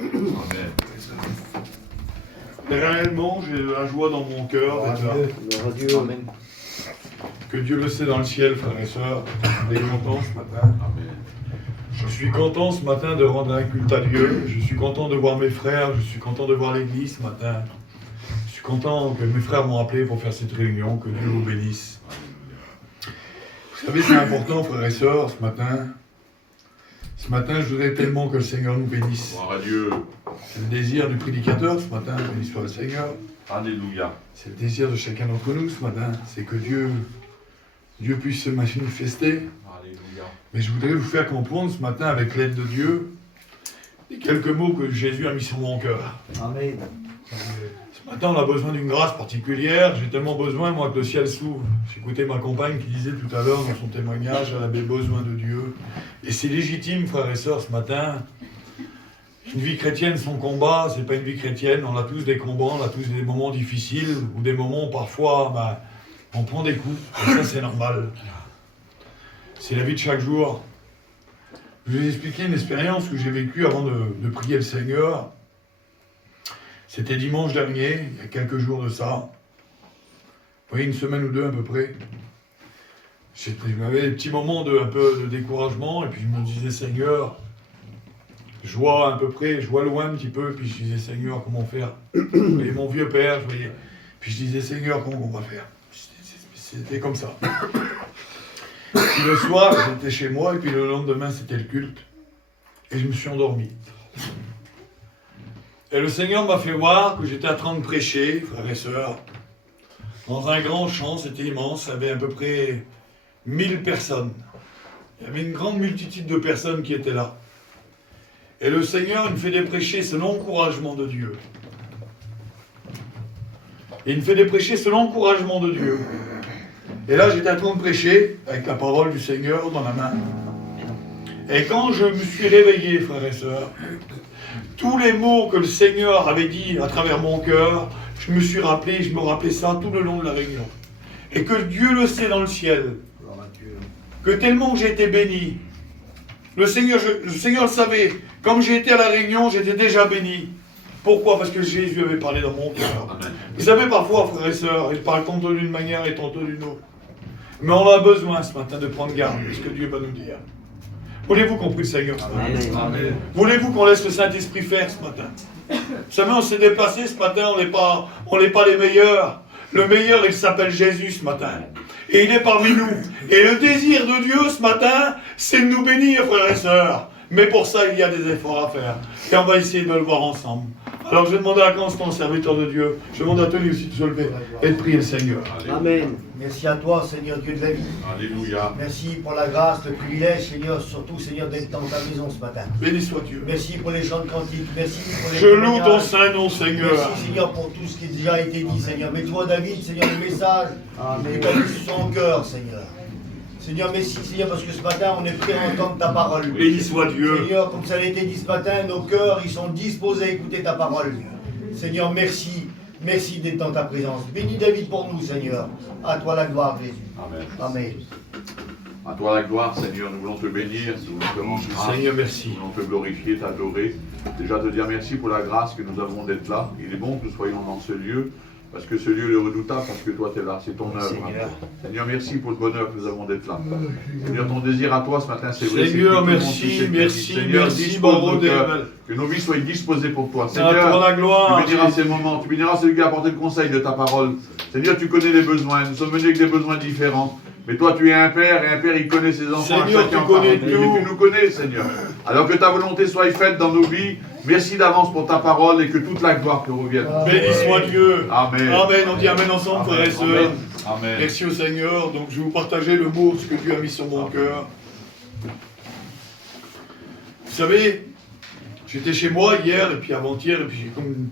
Amen. Et réellement, j'ai de la joie dans mon cœur d'être là. Amen. Que Dieu le sait dans le ciel, frères et sœurs. On est content ce matin. Amen. Je suis content ce matin de rendre un culte à Dieu. Je suis content de voir mes frères. Je suis content de voir l'église ce matin. Je suis content que mes frères m'ont appelé pour faire cette réunion. Que Dieu vous bénisse. Vous savez, c'est important, frères et sœurs, ce matin. Ce matin, je voudrais tellement que le Seigneur nous bénisse. Gloire à Dieu. C'est le désir du prédicateur ce matin, béni soit le Seigneur. Alléluia. C'est le désir de chacun d'entre nous ce matin. C'est que Dieu puisse se manifester. Alléluia. Mais je voudrais vous faire comprendre ce matin, avec l'aide de Dieu, les quelques mots que Jésus a mis sur mon cœur. Amen. Ce matin, on a besoin d'une grâce particulière. J'ai tellement besoin, moi, que le ciel s'ouvre. J'écoutais ma compagne qui disait tout à l'heure dans son témoignage, elle avait besoin de Dieu. Et c'est légitime, frères et sœurs, ce matin. Une vie chrétienne, son combat, c'est pas une vie chrétienne. On a tous des combats, on a tous des moments difficiles, ou des moments où parfois, on prend des coups. Et ça, c'est normal. C'est la vie de chaque jour. Je vais vous expliquer une expérience que j'ai vécue avant de prier le Seigneur. C'était dimanche dernier, il y a quelques jours de ça. Vous voyez, une semaine ou deux à peu près. J'avais des petits moments un peu de découragement, et puis je me disais, Seigneur, je vois à peu près, je vois loin un petit peu, puis je disais, Seigneur, comment faire? Et mon vieux père, je voyais. Puis je disais, Seigneur, comment on va faire? C'était comme ça. Puis le soir, j'étais chez moi, et puis le lendemain, c'était le culte. Et je me suis endormi. Et le Seigneur m'a fait voir que j'étais en train de prêcher, frères et sœurs, dans un grand champ, c'était immense, il y avait à peu près 1000 personnes. Il y avait une grande multitude de personnes qui étaient là. Et le Seigneur, il me fait des prêcher selon l'encouragement de Dieu. Et il me fait des prêcher selon l'encouragement de Dieu. Et là, j'étais en train de prêcher avec la parole du Seigneur dans la main. Et quand je me suis réveillé, frères et sœurs, tous les mots que le Seigneur avait dit à travers mon cœur, je me rappelais ça tout le long de la réunion. Et que Dieu le sait dans le ciel, que tellement j'ai été béni, le Seigneur le savait, comme j'ai été à la réunion, j'étais déjà béni. Pourquoi? Parce que Jésus avait parlé dans mon cœur. Vous savez, parfois, frères et sœurs, il parle tantôt d'une manière et tantôt d'une autre. Mais on a besoin ce matin de prendre garde de ce que Dieu va nous dire. Voulez-vous qu'on prie le Seigneur ce matin? Amen. Voulez-vous qu'on laisse le Saint-Esprit faire ce matin? Vous savez, on s'est déplacé ce matin, on n'est pas les meilleurs. Le meilleur, il s'appelle Jésus ce matin. Et il est parmi nous. Et le désir de Dieu ce matin, c'est de nous bénir, frères et sœurs. Mais pour ça, il y a des efforts à faire. Et on va essayer de le voir ensemble. Alors je vais demander à Constant, serviteur de Dieu, je demande à Tony aussi de se lever et de prier le Seigneur. Alléluia. Amen. Merci à toi, Seigneur Dieu de la vie. Alléluia. Merci pour la grâce, le privilège, Seigneur, surtout, Seigneur, d'être dans ta maison ce matin. Béni soit Dieu. Merci pour les chants de cantiques. Merci pour les Je loue ton témoignages. saint nom, Seigneur. Merci, Seigneur, pour tout ce qui a déjà été dit, Seigneur. Mais toi, David, Seigneur, le message est allé sur son cœur, Seigneur. Seigneur, merci, Seigneur, parce que ce matin, on est prêt à entendre ta parole. Béni soit Dieu. Seigneur, comme ça a été dit ce matin, nos cœurs, ils sont disposés à écouter ta parole. Seigneur, merci. Merci d'être dans ta présence. Bénis David pour nous, Seigneur. À toi la gloire, Jésus. Amen. Amen. À toi la gloire, Seigneur, nous voulons te bénir, nous voulons te rendre grâce, Seigneur, merci. nous voulons te glorifier, t'adorer. Déjà te dire merci pour la grâce que nous avons d'être là. Il est bon que nous soyons dans ce lieu, parce que ce lieu est redoutable, parce que toi tu es là, c'est ton œuvre. Seigneur. Seigneur, merci pour le bonheur que nous avons d'être là. Seigneur, ton désir à toi ce matin, c'est vrai. Seigneur, c'est que tout le monde merci, puisse être merci, béni. Seigneur, merci, dispose nos Baron cœurs, Devel. que nos vies soient disposées pour toi. À toi Seigneur, la gloire. tu béniras ces moments, tu béniras celui qui a apporté le conseil de ta parole. Seigneur, tu connais les besoins, nous sommes venus avec des besoins différents. Mais toi, tu es un père, et un père, il connaît ses enfants. Seigneur, chacun tu en connais particulier. tout. Et tu nous connais, Seigneur. Alors que ta volonté soit faite dans nos vies. Merci d'avance pour ta parole et que toute la gloire te revienne. Béni soit Dieu. Amen. Amen. On dit Amen ensemble, Amen. frères et sœurs. Amen. Merci au Seigneur. Donc je vais vous partager le mot, ce que Dieu a mis sur mon cœur. Vous savez, j'étais chez moi hier et puis avant-hier, et puis j'ai comme...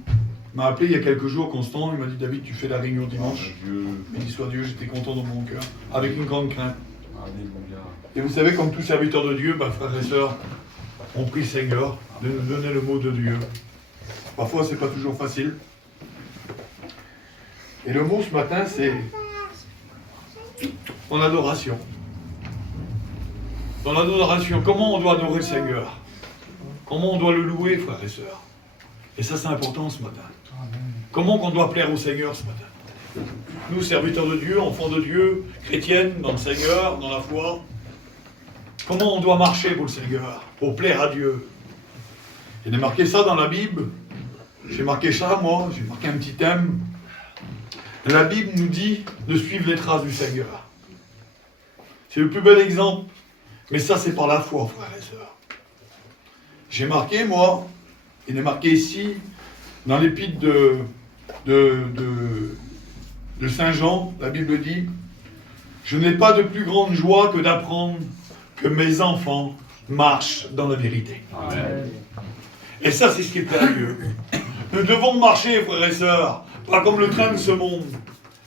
Il m'a appelé il y a quelques jours, Constant, il m'a dit, David, tu fais la réunion dimanche. Dieu. Béni soit Dieu, j'étais content dans mon cœur, avec une grande crainte. Alléluia. Et vous savez, comme tout serviteur de Dieu, frères et sœurs, on prie le Seigneur de nous donner le mot de Dieu. Parfois, c'est pas toujours facile. Et le mot ce matin, c'est en adoration. Dans l'adoration, comment on doit adorer le Seigneur? Comment on doit le louer, frères et sœurs? Et ça, c'est important ce matin. Comment qu'on doit plaire au Seigneur ce matin? Nous, serviteurs de Dieu, enfants de Dieu, chrétiennes, dans le Seigneur, dans la foi, comment on doit marcher pour le Seigneur, pour plaire à Dieu? Il est marqué ça dans la Bible. J'ai marqué ça, moi, j'ai marqué un petit thème. La Bible nous dit de suivre les traces du Seigneur. C'est le plus bel exemple. Mais ça, c'est par la foi, frères et sœurs. J'ai marqué, moi, il est marqué ici, dans l'épître de Saint Jean, la Bible dit, « Je n'ai pas de plus grande joie que d'apprendre que mes enfants marchent dans la vérité. » Amen. Et ça, c'est ce qui plaît à Dieu. Nous devons marcher, frères et sœurs, pas comme le train de ce monde,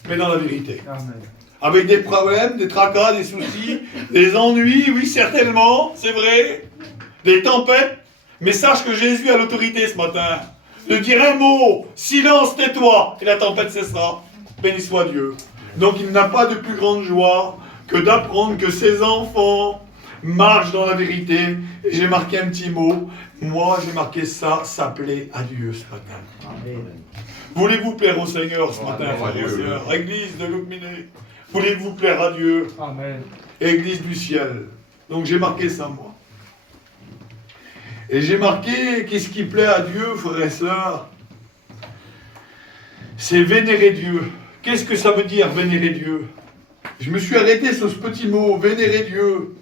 mais dans la vérité. Amen. Avec des problèmes, des tracas, des soucis, des ennuis, oui, certainement, c'est vrai, des tempêtes, mais sache que Jésus a l'autorité ce matin de dire un mot, silence, tais-toi, et la tempête cessera. Béni soit Dieu. Donc il n'a pas de plus grande joie que d'apprendre que ses enfants marchent dans la vérité. Et j'ai marqué un petit mot, moi j'ai marqué ça, ça plaît à Dieu ce matin. Amen. Voulez-vous plaire au Seigneur ce matin, Amen. frères et sœurs? Église de Lukmine, voulez-vous plaire à Dieu? Amen. Église du ciel. Donc j'ai marqué ça, moi. Et j'ai marqué qu'est-ce qui plaît à Dieu, frères et sœurs? C'est vénérer Dieu. Qu'est-ce que ça veut dire, vénérer Dieu? Je me suis arrêté sur ce petit mot, vénérer Dieu.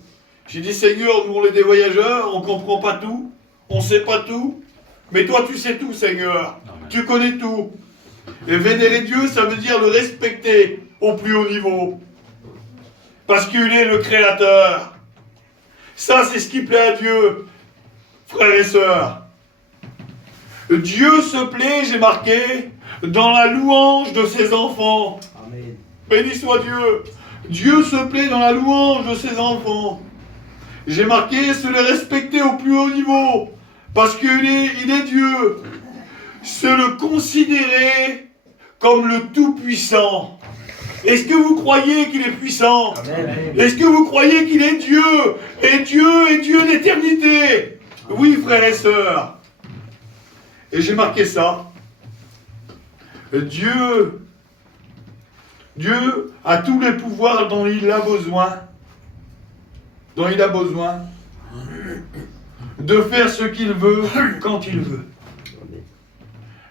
J'ai dit, Seigneur, nous on est des voyageurs, on ne comprend pas tout, on ne sait pas tout, mais toi tu sais tout, Seigneur. Amen. Tu connais tout. Et vénérer Dieu, ça veut dire le respecter au plus haut niveau. Parce qu'il est le Créateur. Ça, c'est ce qui plaît à Dieu, frères et sœurs. Dieu se plaît, j'ai marqué, dans la louange de ses enfants. Amen. Béni soit Dieu. Dieu se plaît dans la louange de ses enfants. J'ai marqué, se le respecter au plus haut niveau. Parce qu'il est Dieu. Se le considérer comme le Tout-Puissant. Est-ce que vous croyez qu'il est puissant? Amen. Est-ce que vous croyez qu'il est Dieu? Et Dieu est Dieu d'éternité? Oui, frères et sœurs. Et j'ai marqué ça. Dieu a tous les pouvoirs dont il a besoin. Dont il a besoin de faire ce qu'il veut quand il veut.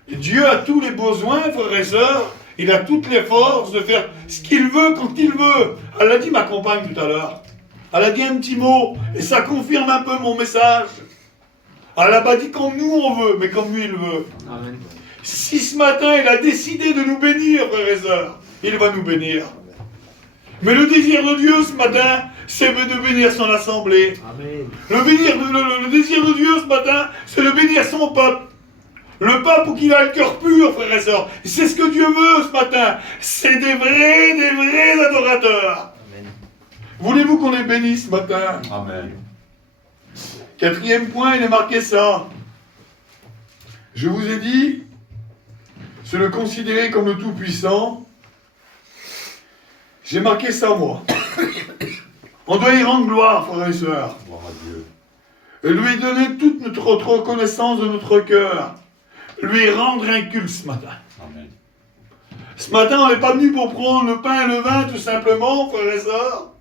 Et Dieu a tous les besoins, frères et sœurs. Il a toutes les forces de faire ce qu'il veut quand il veut. Elle a dit, ma compagne, tout à l'heure. Elle a dit un petit mot, et ça confirme un peu mon message. Elle n'a pas dit comme nous on veut, mais comme lui il veut. Amen. Si ce matin il a décidé de nous bénir, frères et sœurs, il va nous bénir. Mais le désir de Dieu ce matin, c'est de bénir son assemblée. Amen. Le désir de Dieu ce matin, c'est de bénir son peuple. Le peuple pour qu'il a le cœur pur, frères et sœurs. C'est ce que Dieu veut ce matin. C'est des vrais adorateurs. Amen. Voulez-vous qu'on les bénisse ce matin? Amen. Quatrième point, il est marqué ça. Je vous ai dit, se le considérer comme le Tout-Puissant. J'ai marqué ça, moi. On doit y rendre gloire, frères et sœurs. Gloire à Dieu. Et lui donner toute notre reconnaissance de notre cœur. Lui rendre un culte ce matin. Amen. Ce matin, on n'est pas venu pour prendre le pain et le vin, tout simplement, frères et sœurs.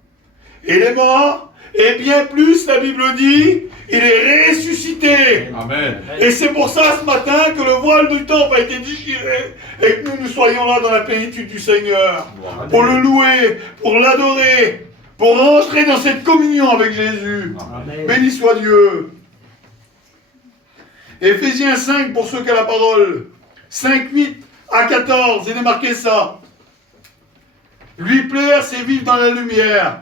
Il est mort. Et bien plus, la Bible dit, il est ressuscité. Amen. Et c'est pour ça, ce matin, que le voile du temple a été déchiré et que nous soyons là dans la plénitude du Seigneur. Gloire à Dieu. Pour le louer, pour l'adorer, pour rentrer dans cette communion avec Jésus. Amen. Béni soit Dieu. Éphésiens 5, pour ceux qui ont la parole. 5, 8 à 14, il est marqué ça. Lui plaire, c'est vivre dans la lumière.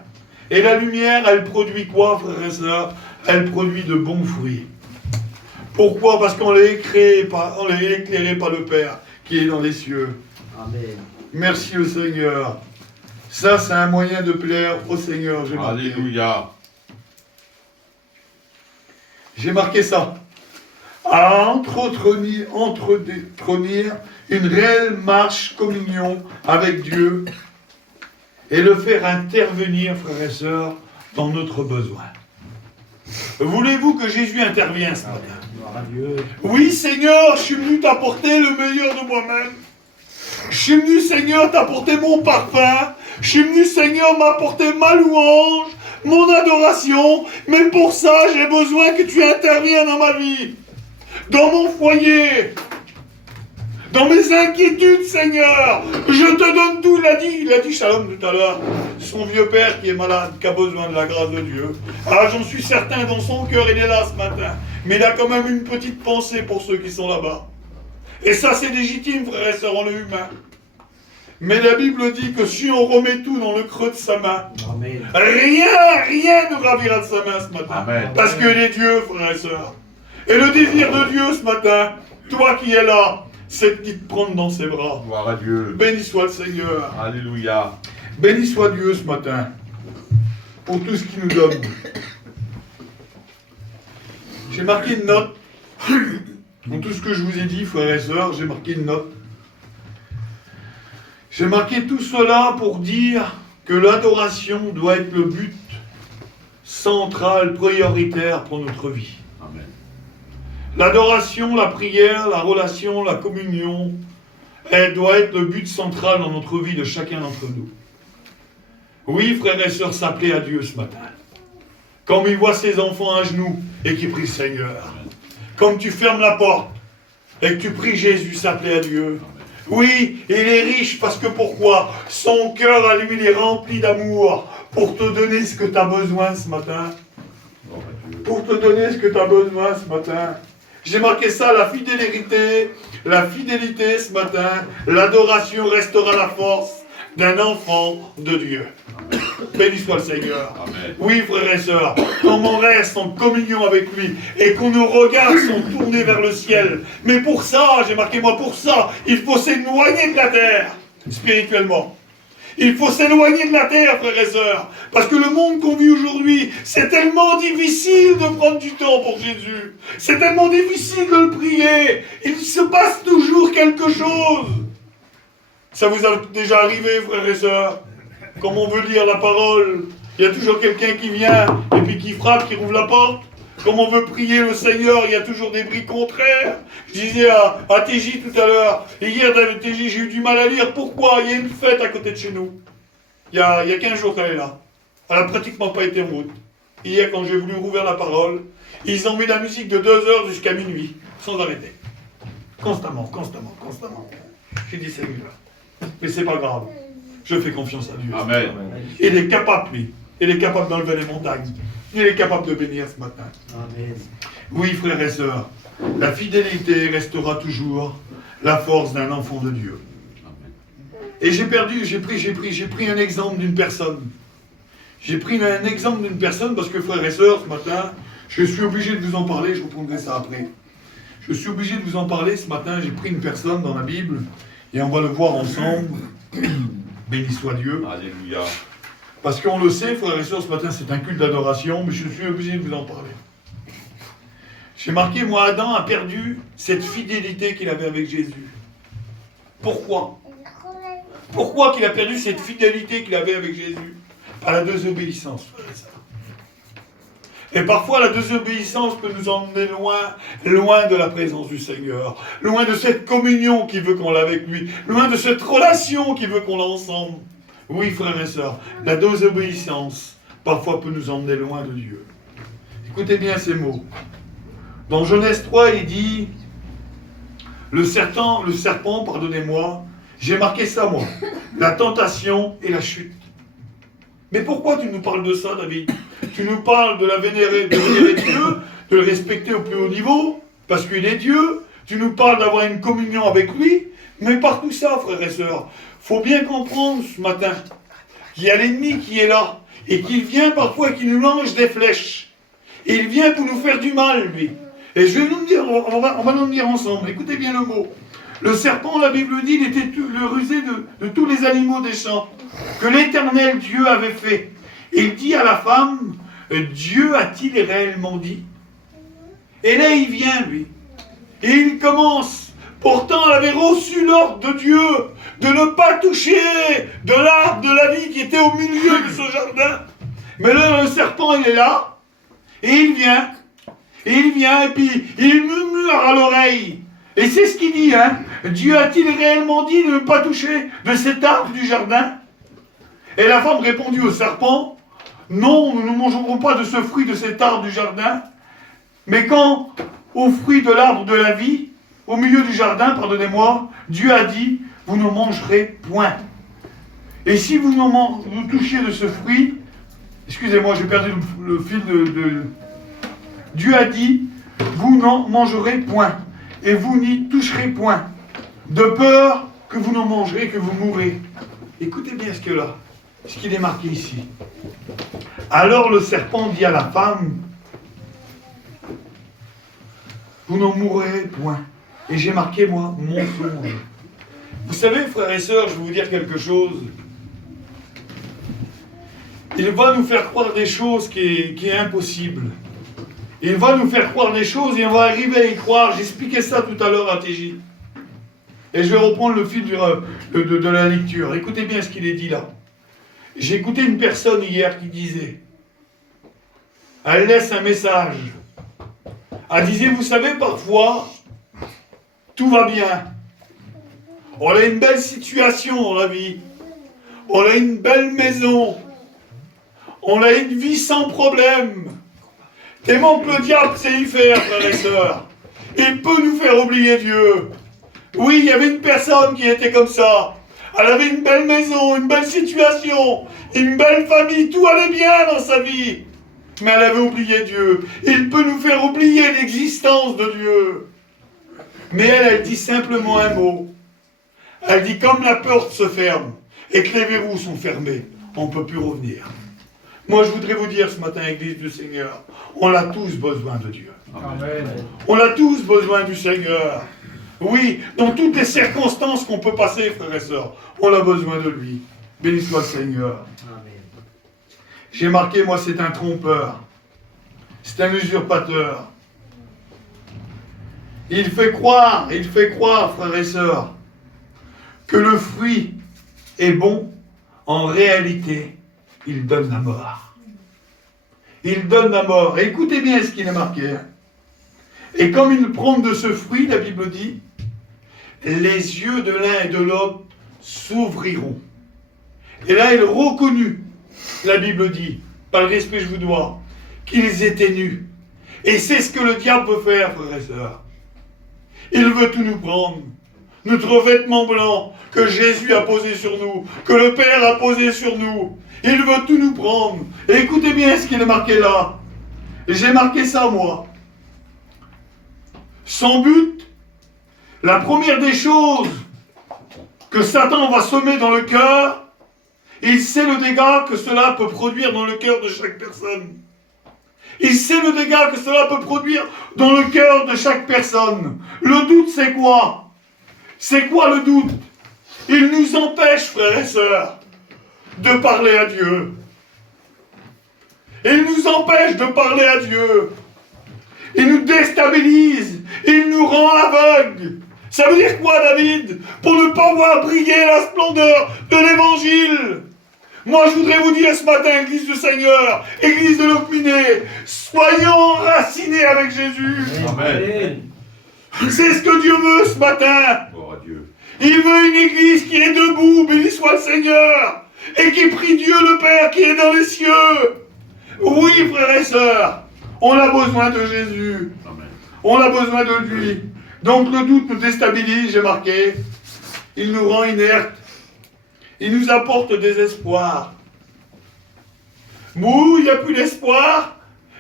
Et la lumière, elle produit quoi, frères et sœurs? Elle produit de bons fruits. Pourquoi? Parce qu'on est éclairé par le Père qui est dans les cieux. Amen. Merci au Seigneur. Ça, c'est un moyen de plaire au Seigneur. Alléluia. J'ai marqué ça. À entretenir une réelle marche communion avec Dieu et le faire intervenir, frères et sœurs, dans notre besoin. Voulez-vous que Jésus intervienne ce matin? à Dieu. Oui, Seigneur, je suis venu t'apporter le meilleur de moi-même. Je suis venu, Seigneur, t'apporter mon parfum. Je suis venu, Seigneur, m'apporter ma louange, mon adoration. Mais pour ça, j'ai besoin que tu interviennes dans ma vie, dans mon foyer, dans mes inquiétudes, Seigneur. Je te donne tout. Il a dit Shalom tout à l'heure. Son vieux père qui est malade, qui a besoin de la grâce de Dieu. Ah, j'en suis certain, dans son cœur, il est là ce matin. Mais il a quand même une petite pensée pour ceux qui sont là-bas. Et ça, c'est légitime, frères et sœurs, on est humain. Mais la Bible dit que si on remet tout dans le creux de sa main, Amen. rien ne ravira de sa main ce matin. Amen. Parce qu'il est Dieu, frères et sœurs. Et le désir de Dieu ce matin, toi qui es là, c'est de te prendre dans ses bras. Gloire à Dieu. Béni soit le Seigneur. Alléluia. Béni soit Dieu ce matin pour tout ce qu'il nous donne. J'ai marqué une note. Dans tout ce que je vous ai dit, frères et sœurs, j'ai marqué une note. J'ai marqué tout cela pour dire que l'adoration doit être le but central, prioritaire pour notre vie. Amen. L'adoration, la prière, la relation, la communion, elle doit être le but central dans notre vie de chacun d'entre nous. Oui, frères et sœurs, s'appeler à Dieu ce matin. Comme il voit ses enfants à genoux et qui prient le Seigneur. Comme tu fermes la porte et que tu pries Jésus, s'appeler à Dieu. Oui, il est riche parce que pourquoi? Son cœur à lui, il est rempli d'amour pour te donner ce que tu as besoin ce matin. Gloire à Dieu. Pour te donner ce que tu as besoin ce matin. J'ai marqué ça, la fidélité ce matin, l'adoration restera la force d'un enfant de Dieu. Béni soit le Seigneur. Amen. Oui, frères et sœurs, comme on reste en communion avec lui et qu'on nos regards sont tournés vers le ciel. Mais pour ça, j'ai marqué moi, pour ça, il faut s'éloigner de la terre, spirituellement. Il faut s'éloigner de la terre, frères et sœurs, parce que le monde qu'on vit aujourd'hui, c'est tellement difficile de prendre du temps pour Jésus. C'est tellement difficile de le prier. Il se passe toujours quelque chose. Ça vous a déjà arrivé, frères et sœurs? Comme on veut lire la parole, il y a toujours quelqu'un qui vient et puis qui frappe, qui rouvre la porte. Comme on veut prier le Seigneur, il y a toujours des bruits contraires. Je disais à TJ tout à l'heure, et hier TJ, j'ai eu du mal à lire. Pourquoi? Il y a une fête à côté de chez nous. Il y a 15 jours qu'elle est là. Elle n'a pratiquement pas été en route. Hier, quand j'ai voulu rouvrir la parole, ils ont mis la musique de 2h jusqu'à minuit, sans arrêter. Constamment. J'ai dit Seigneur, mais c'est pas grave. Je fais confiance à Dieu. Amen. Il est capable, lui. Il est capable d'enlever les montagnes. Il est capable de bénir ce matin. Amen. Oui, frères et sœurs, la fidélité restera toujours la force d'un enfant de Dieu. Et j'ai pris un exemple d'une personne. J'ai pris un exemple d'une personne parce que, frères et sœurs, ce matin, je suis obligé de vous en parler, je reprendrai ça après. Je suis obligé de vous en parler ce matin, j'ai pris une personne dans la Bible, et on va le voir ensemble. Béni soit Dieu. Alléluia. Parce qu'on le sait, frères et sœurs, ce matin, c'est un culte d'adoration, mais je suis obligé de vous en parler. J'ai marqué, moi, Adam a perdu cette fidélité qu'il avait avec Jésus. Pourquoi? Pourquoi qu'il a perdu cette fidélité qu'il avait avec Jésus? À la désobéissance, frères et sœurs. Et parfois, la désobéissance peut nous emmener loin de la présence du Seigneur, loin de cette communion qu'il veut qu'on ait avec lui, loin de cette relation qu'il veut qu'on ait ensemble. Oui, frères et sœurs, la désobéissance, parfois, peut nous emmener loin de Dieu. Écoutez bien ces mots. Dans Genèse 3, il dit, le serpent, pardonnez-moi, j'ai marqué ça, moi, la tentation et la chute. Mais pourquoi tu nous parles de ça, David? Tu nous parles de vénérer Dieu, de le respecter au plus haut niveau, parce qu'il est Dieu. Tu nous parles d'avoir une communion avec lui. Mais par tout ça, frères et sœurs, il faut bien comprendre ce matin qu'il y a l'ennemi qui est là, et qu'il vient parfois et qu'il nous lance des flèches. Et il vient pour nous faire du mal, lui. Et je vais nous dire, on va nous dire ensemble, écoutez bien le mot. Le serpent, la Bible dit, il était le rusé de tous les animaux des champs que l'Éternel Dieu avait fait. Et il dit à la femme, Dieu a-t-il réellement dit? Et là, il vient, lui. Et il commence. Pourtant, elle avait reçu l'ordre de Dieu de ne pas toucher de l'arbre de la vie qui était au milieu de ce jardin. Mais là, le serpent, il est là. Et il vient. Et il vient et puis il murmure à l'oreille. Et c'est ce qu'il dit, hein. Dieu a-t-il réellement dit de ne pas toucher de cet arbre du jardin? Et la femme répondit au serpent, non, nous ne mangerons pas de ce fruit de cet arbre du jardin. Mais quand, au fruit de l'arbre de la vie, au milieu du jardin, pardonnez-moi, Dieu a dit, vous ne mangerez point. Et si vous touchiez de ce fruit, excusez-moi, j'ai perdu le fil de... Dieu a dit, vous n'en mangerez point, et vous n'y toucherez point, de peur que vous n'en mangerez, que vous mourrez. Écoutez bien ce qu'il est marqué ici. Alors le serpent dit à la femme, vous n'en mourrez point. Et j'ai marqué, moi, mensonge. Vous savez, frères et sœurs, je vais vous dire quelque chose. Il va nous faire croire des choses qui est impossible. Il va nous faire croire des choses et on va arriver à y croire. J'expliquais ça tout à l'heure à TJ. Et je vais reprendre le fil de la lecture. Écoutez bien ce qu'il est dit là. J'ai écouté une personne hier qui disait, elle laisse un message. Elle disait, vous savez, parfois, tout va bien. On a une belle situation dans la vie. On a une belle maison. On a une vie sans problème. Tellement que le diable sait y faire, frères et sœurs. Il peut nous faire oublier Dieu. Oui, il y avait une personne qui était comme ça. Elle avait une belle maison, une belle situation, une belle famille, tout allait bien dans sa vie. Mais elle avait oublié Dieu. Il peut nous faire oublier l'existence de Dieu. Mais elle dit simplement un mot. Elle dit, comme la porte se ferme et que les verrous sont fermés, on ne peut plus revenir. Moi, je voudrais vous dire ce matin, Église du Seigneur, on a tous besoin de Dieu. Amen. On a tous besoin du Seigneur. Oui, dans toutes les circonstances qu'on peut passer, frères et sœurs, on a besoin de lui. Béni soit le Seigneur. Amen. J'ai marqué, moi, c'est un trompeur. C'est un usurpateur. Il fait croire, frères et sœurs, que le fruit est bon. En réalité, il donne la mort. Il donne la mort. Et écoutez bien ce qu'il est marqué. Et comme ils prennent de ce fruit, la Bible dit, les yeux de l'un et de l'autre s'ouvriront. Et là, il reconnut, la Bible dit, par le respect que je vous dois, qu'ils étaient nus. Et c'est ce que le diable veut faire, frères et sœurs. Il veut tout nous prendre. Notre vêtement blanc que Jésus a posé sur nous, que le Père a posé sur nous. Il veut tout nous prendre. Et écoutez bien ce qu'il est marqué là. Et j'ai marqué ça, moi. Son but, la première des choses que Satan va semer dans le cœur, il sait le dégât que cela peut produire dans le cœur de chaque personne. Il sait le dégât que cela peut produire dans le cœur de chaque personne. Le doute, c'est quoi? C'est quoi le doute? Il nous empêche, frères et sœurs, de parler à Dieu. Il nous empêche de parler à Dieu. Il nous déstabilise. Il nous rend aveugles. Ça veut dire quoi, David? Pour ne pas voir briller la splendeur de l'Évangile. Moi, je voudrais vous dire ce matin, Église du Seigneur, Église de l'Ocminé, soyons enracinés avec Jésus. Amen. C'est ce que Dieu veut ce matin. Gloire à Dieu. Il veut une Église qui est debout, béni soit le Seigneur, et qui prie Dieu le Père qui est dans les cieux. Oui, frères et sœurs, on a besoin de Jésus. Amen. On a besoin de lui. Donc le doute nous déstabilise, j'ai marqué. Il nous rend inertes. Il nous apporte des espoirs. Mouh, il n'y a plus d'espoir.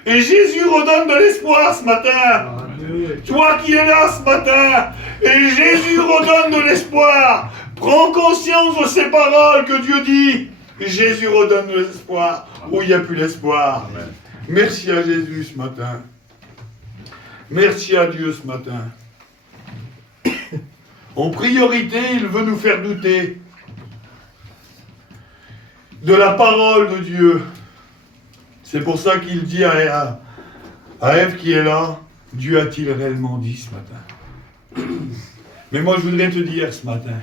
Et Jésus redonne de l'espoir ce matin. Amen. Toi qui es là ce matin, et Jésus redonne de l'espoir. Prends conscience de ces paroles que Dieu dit. Et Jésus redonne de l'espoir où il n'y a plus d'espoir. Amen. Merci à Jésus ce matin. Merci à Dieu ce matin. En priorité, il veut nous faire douter de la parole de Dieu. C'est pour ça qu'il dit à Ève qui est là, Dieu a-t-il réellement dit ce matin? Mais moi je voudrais te dire ce matin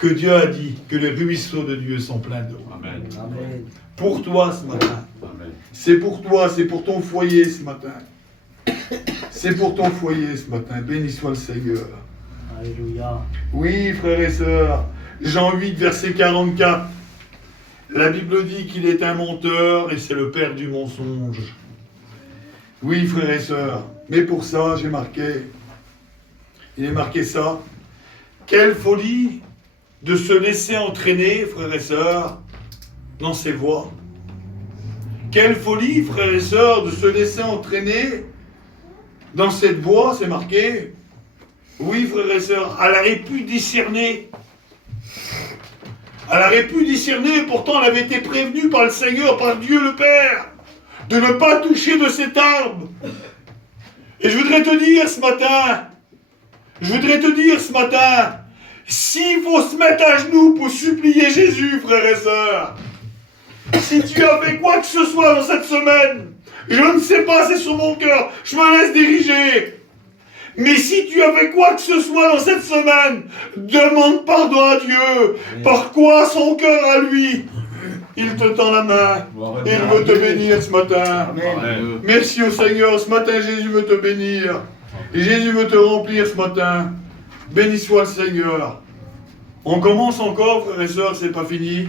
que Dieu a dit que les ruisseaux de Dieu sont pleins d'eau. Amen. Amen. Pour toi ce matin. Amen. C'est pour toi, c'est pour ton foyer ce matin. C'est pour ton foyer ce matin. Béni soit le Seigneur. Alléluia. Oui, frères et sœurs. Jean 8, verset 44. La Bible dit qu'il est un menteur et c'est le père du mensonge. Oui, frères et sœurs. Mais pour ça, j'ai marqué. Il est marqué ça. Quelle folie de se laisser entraîner, frères et sœurs, dans ses voies. Quelle folie, frères et sœurs, de se laisser entraîner dans cette voie, c'est marqué. Oui, frères et sœurs, elle aurait pu discerner. Elle aurait pu discerner, pourtant elle avait été prévenue par le Seigneur, par Dieu le Père, de ne pas toucher de cet arbre. Et je voudrais te dire ce matin, s'il faut se mettre à genoux pour supplier Jésus, frères et sœurs, si tu as fait quoi que ce soit dans cette semaine, je ne sais pas, c'est sur mon cœur, je me laisse diriger. Mais si tu as fait quoi que ce soit dans cette semaine, demande pardon à Dieu. Par quoi son cœur à lui, il te tend la main. Et il veut te bénir ce matin. Amen. Merci au Seigneur, ce matin Jésus veut te bénir. Et Jésus veut te remplir ce matin. Béni soit le Seigneur. On commence encore, frères et sœurs, c'est pas fini.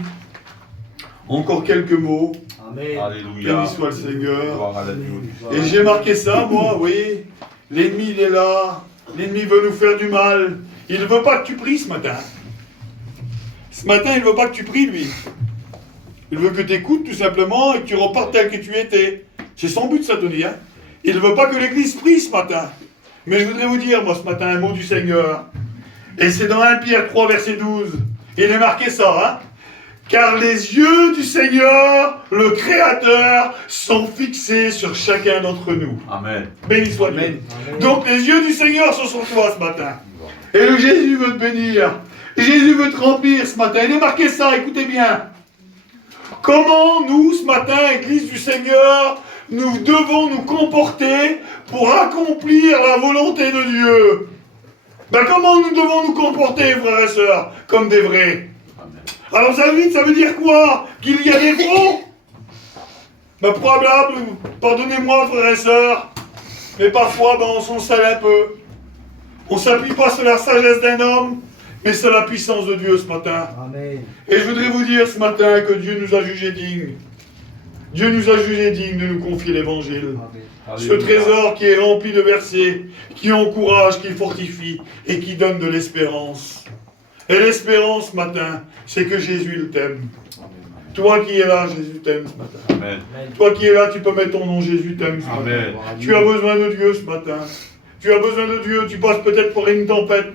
Encore quelques mots. Amen. Alléluia. Béni soit le Seigneur. Gloire à la Dieu. Et j'ai marqué ça, moi, oui. L'ennemi, il est là. L'ennemi veut nous faire du mal. Il ne veut pas que tu pries ce matin. Ce matin, il ne veut pas que tu pries, lui. Il veut que tu écoutes, tout simplement, et que tu repartes tel que tu étais. C'est son but, ça, Tony. Hein. Il ne veut pas que l'Église prie ce matin. Mais je voudrais vous dire, moi, ce matin, un mot du Seigneur. Et c'est dans 1 Pierre 3, verset 12. Il est marqué ça, hein. Car les yeux du Seigneur, le Créateur, sont fixés sur chacun d'entre nous. Amen. Béni soit Dieu. Donc les yeux du Seigneur sont sur toi ce matin. Et le Jésus veut te bénir. Jésus veut te remplir ce matin. Il est marqué ça, écoutez bien. Comment nous, ce matin, Église du Seigneur, nous devons nous comporter pour accomplir la volonté de Dieu? Ben comment nous devons nous comporter, frères et sœurs, comme des vrais? Alors ça veut dire quoi? Qu'il y a des faux? Ben probable, pardonnez-moi frères et sœurs, mais parfois on s'en sale un peu. On ne s'appuie pas sur la sagesse d'un homme, mais sur la puissance de Dieu ce matin. Amen. Et je voudrais vous dire ce matin que Dieu nous a jugés dignes. Dieu nous a jugés dignes de nous confier l'évangile. Ce trésor qui est rempli de versets, qui encourage, qui fortifie et qui donne de l'espérance. Et l'espérance ce matin, c'est que Jésus il t'aime. Toi qui es là, Jésus t'aime ce matin. Amen. Toi qui es là, tu peux mettre ton nom, Jésus t'aime ce matin. Amen. Tu as besoin de Dieu ce matin. Tu as besoin de Dieu, tu passes peut-être par une tempête,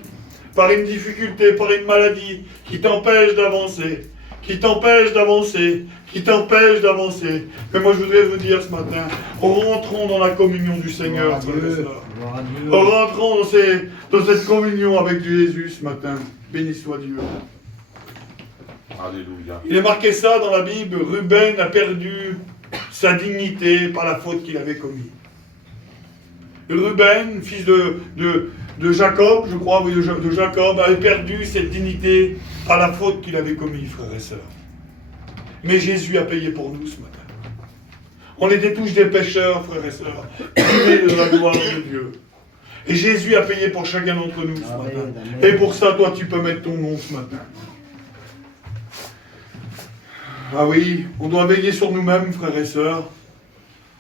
par une difficulté, par une maladie qui t'empêche d'avancer, qui t'empêche d'avancer, qui t'empêche d'avancer. Mais moi je voudrais vous dire ce matin, rentrons dans la communion du Seigneur, frères et sœurs. Rentrons dans cette communion avec Jésus ce matin. Béni soit Dieu. Alléluia. Il est marqué ça dans la Bible, Ruben a perdu sa dignité par la faute qu'il avait commise. Ruben, fils de Jacob, je crois, oui, de Jacob, avait perdu cette dignité par la faute qu'il avait commise, frères et sœurs. Mais Jésus a payé pour nous ce matin. On était tous des pécheurs, frères et sœurs, privés de la gloire de Dieu. Et Jésus a payé pour chacun d'entre nous ce matin. Et pour ça, toi, tu peux mettre ton nom ce matin. Ah oui, on doit veiller sur nous-mêmes, frères et sœurs.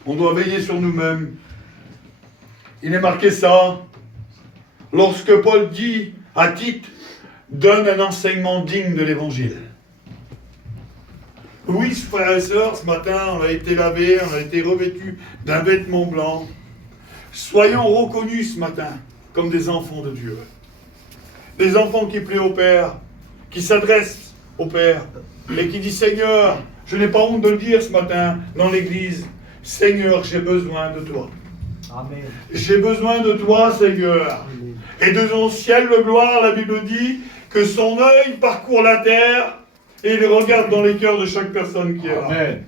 On doit veiller sur nous-mêmes. Il est marqué ça. Lorsque Paul dit à Tite, donne un enseignement digne de l'évangile. Oui, frères et sœurs, ce matin, on a été lavés, on a été revêtus d'un vêtement blanc. Soyons reconnus ce matin comme des enfants de Dieu. Des enfants qui plaisent au Père, qui s'adressent au Père et qui disent, Seigneur, je n'ai pas honte de le dire ce matin dans l'église, Seigneur, j'ai besoin de toi. Amen. J'ai besoin de toi, Seigneur. Et de ton ciel de gloire, la Bible dit que son œil parcourt la terre et il regarde dans les cœurs de chaque personne qui est là. Amen.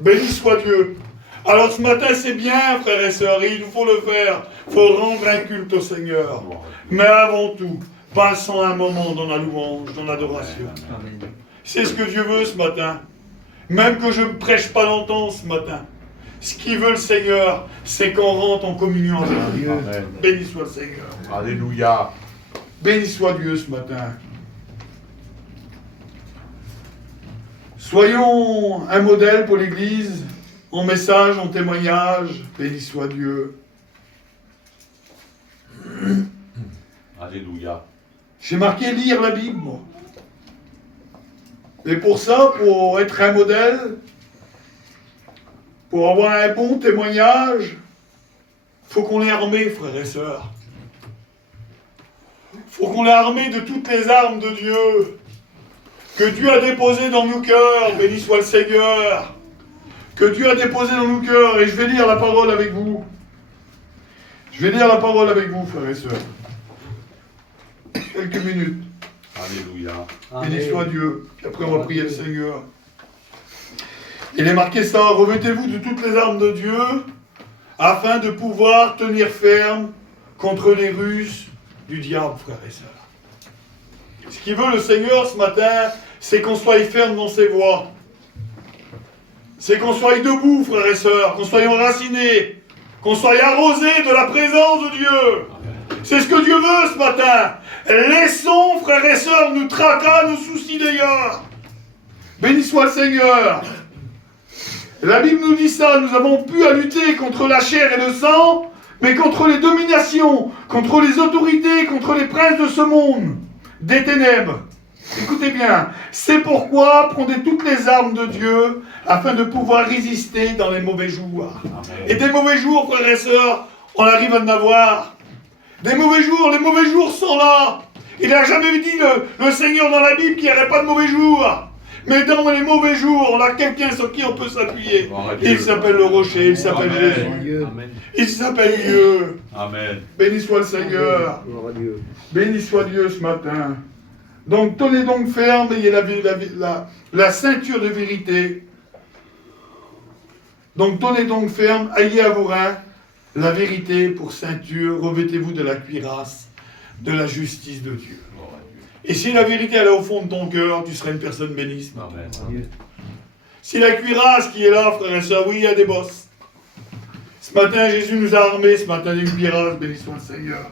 Béni soit Dieu. Alors ce matin, c'est bien, frères et sœurs, il faut le faire. Il faut rendre un culte au Seigneur. Mais avant tout, passons un moment dans la louange, dans l'adoration. Amen. C'est ce que Dieu veut ce matin. Même que je ne prêche pas longtemps ce matin. Ce qu'il veut le Seigneur, c'est qu'on rentre en communion avec Dieu. Amen. Béni soit le Seigneur. Alléluia. Béni soit Dieu ce matin. Soyons un modèle pour l'Église, en message, en témoignage. Béni soit Dieu. Alléluia. J'ai marqué lire la Bible, moi. Et pour ça, pour être un modèle, pour avoir un bon témoignage, faut qu'on l'ait armé, frères et sœurs. Faut qu'on l'ait armé de toutes les armes de Dieu, que Dieu a déposées dans nos cœurs, béni soit le Seigneur, que Dieu a déposées dans nos cœurs, et je vais lire la parole avec vous. Je vais lire la parole avec vous, frères et sœurs. Quelques minutes. Alléluia. Béni soit Dieu. Puis après, on va prier le Seigneur. Il est marqué ça, revêtez-vous de toutes les armes de Dieu, afin de pouvoir tenir ferme contre les ruses du diable, frères et sœurs. Ce qu'il veut le Seigneur ce matin, c'est qu'on soit ferme dans ses voies. C'est qu'on soit debout, frères et sœurs, qu'on soit enracinés, qu'on soit arrosés de la présence de Dieu. C'est ce que Dieu veut ce matin. Laissons, frères et sœurs, nos tracas, nos soucis d'ailleurs. Béni soit le Seigneur. La Bible nous dit ça, nous avons pu à lutter contre la chair et le sang, mais contre les dominations, contre les autorités, contre les princes de ce monde, des ténèbres. Écoutez bien, c'est pourquoi prenez toutes les armes de Dieu afin de pouvoir résister dans les mauvais jours. Amen. Et des mauvais jours, frères et sœurs, on arrive à en avoir. Des mauvais jours, les mauvais jours sont là. Il n'a jamais dit le Seigneur dans la Bible qu'il n'y aurait pas de mauvais jours. Mais dans les mauvais jours, on a quelqu'un sur qui on peut s'appuyer. Il s'appelle le rocher, il s'appelle Amen. Jésus. Amen. Il s'appelle Dieu. Amen. Béni soit le Seigneur. Gloire à Dieu. Béni soit Dieu ce matin. Donc tenez donc ferme, ayez la ceinture de vérité. Donc tenez donc ferme, ayez à vos reins la vérité pour ceinture, revêtez-vous de la cuirasse, de la justice de Dieu. Gloire à Dieu. Et si la vérité elle est au fond de ton cœur, tu seras une personne bénie ce matin. Amen. Si la cuirasse qui est là, frères et sœurs, oui, il y a des bosses. Ce matin, Jésus nous a armés, ce matin, d'une cuirasse, béni soit le Seigneur.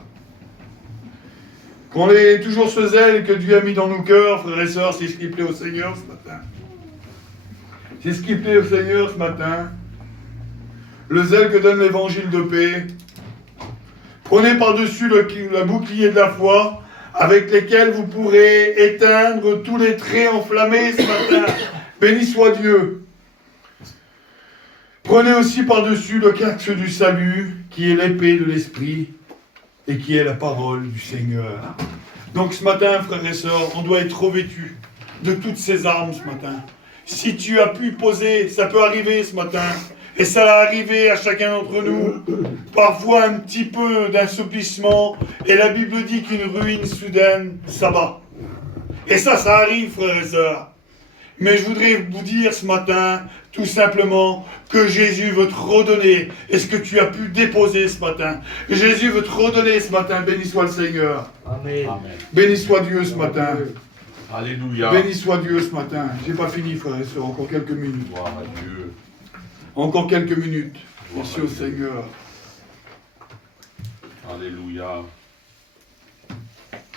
Qu'on ait toujours ce zèle que Dieu a mis dans nos cœurs, frères et sœurs, c'est ce qui plaît au Seigneur ce matin. C'est ce qui plaît au Seigneur ce matin. Le zèle que donne l'évangile de paix. Prenez par-dessus le bouclier de la foi, avec lesquels vous pourrez éteindre tous les traits enflammés ce matin. Béni soit Dieu. Prenez aussi par-dessus le casque du salut, qui est l'épée de l'esprit, et qui est la parole du Seigneur. Donc ce matin, frères et sœurs, on doit être revêtus de toutes ces armes ce matin. Si tu as pu poser, ça peut arriver ce matin, et ça va arriver à chacun d'entre nous, parfois un petit peu d'assouplissement, et la Bible dit qu'une ruine soudaine s'abat. Et ça arrive, frères et sœurs. Mais je voudrais vous dire ce matin, tout simplement, que Jésus veut te redonner et ce que tu as pu déposer ce matin. Jésus veut te redonner ce matin. Béni soit le Seigneur. Amen. Amen. Béni soit Dieu ce matin. Alléluia. Béni soit Dieu ce matin. J'ai pas fini, frères et sœurs. Encore quelques minutes. Gloire à Dieu. Encore quelques minutes. Merci au Seigneur. Alléluia.